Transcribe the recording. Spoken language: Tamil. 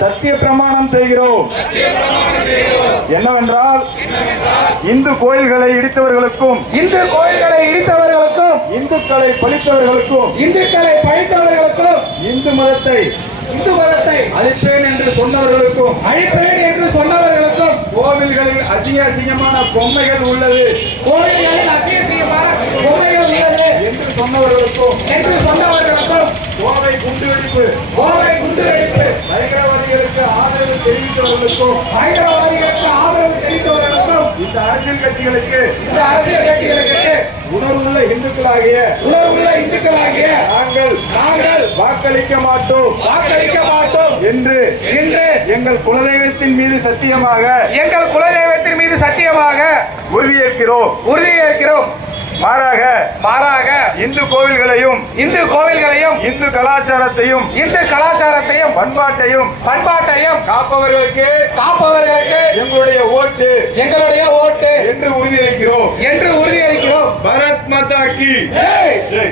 சத்திய பிரமாணம் செய்கிறோம். என்னவென்றால் இந்து கோயில்களை இடித்தவர்களுக்கும் இந்துக்களை பழித்தவர்களுக்கும் இந்து மதத்தை அழிப்பேன் என்று சொன்னவர்களுக்கும் கோவில்களில் அசிங்கமான பொம்மைகள் உள்ளது என்று சொன்னவர்களுக்கும் கோவை குண்டுவெடிப்பு பயங்கரவாதிகளுக்கு ஆதரவு தெரிவித்தவர்களுக்கும் இந்த அரசியல் கட்சிகளுக்கு உணர்வுள்ள இந்துக்களாகிய நாங்கள் வாக்களிக்க மாட்டோம் என்று எங்கள் குலதெய்வத்தின் மீது சத்தியமாக உறுதியேற்கிறோம். மாறாக இந்து கோவில்களையும் இந்து கலாச்சாரத்தையும் பண்பாட்டையும் காப்பவர்களுக்கு எங்களுடைய ஓட்டு என்று உறுதியளிக்கிறோம். பாரத் மாதா கி ஜெய்.